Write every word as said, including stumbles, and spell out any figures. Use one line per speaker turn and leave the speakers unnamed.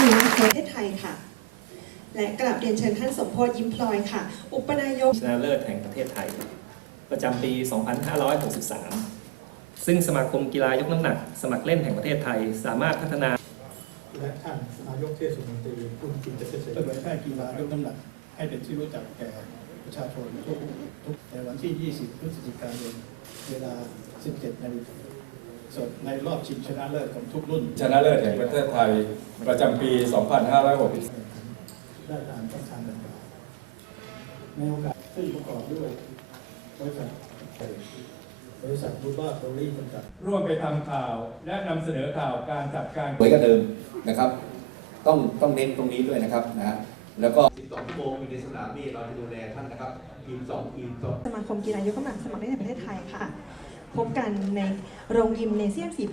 สื่อมวลชนประเทศไทยค่ะและกราบเรียนเชิญท่านสมโพธิ์ยิ้มพลอยค่ะอุปนายก
ชนะเลิศแห่งประเทศไทยประจำปี สองพันห้าร้อยหกสิบสาม ซึ่งสมาคมกีฬายกน้ำหนักสมัครเล่นแห่งประเทศไทยสามารถพัฒนา
และท่านนายกเทศมนตรีคุณกิตติเกษม
เผยแพร่กีฬายกน้ำหนักให้เป็นที่รู้จักแก่ประชาชนทุกทุกในวันที่ ยี่สิบ พฤศจิกายน เวลา สิบเจ็ดนาฬิกาสดในรอบชิงชนะเลิศของทุกรุ่น
ชนะเลิศแห่งประเทศไทยประจำปี สองพันห้าร้อยหกสิบ
ได้ตามต้องการดังกล่าวในโอกาสซึ่งประกอบด้วยบริษัทบริษัทบูบาโตรี่จำกัด
ร่วมไปทำข่าวและนำเสนอข่าวการจัดการ
เหมือนกับเดิมนะครับต้องต้องเน้นตรงนี้ด้วยนะครับนะฮะแล้วก็
สิบสองชั่วโมงอยู่ในสนามนี่เราจะดูแลท่านนะครับทีมสองทีมสอง
สมาคมกีฬายกน้ำหนักสมัครเล่นแห่งประเทศไทยค่ะพบกันในโรงยิมเนเซียมสี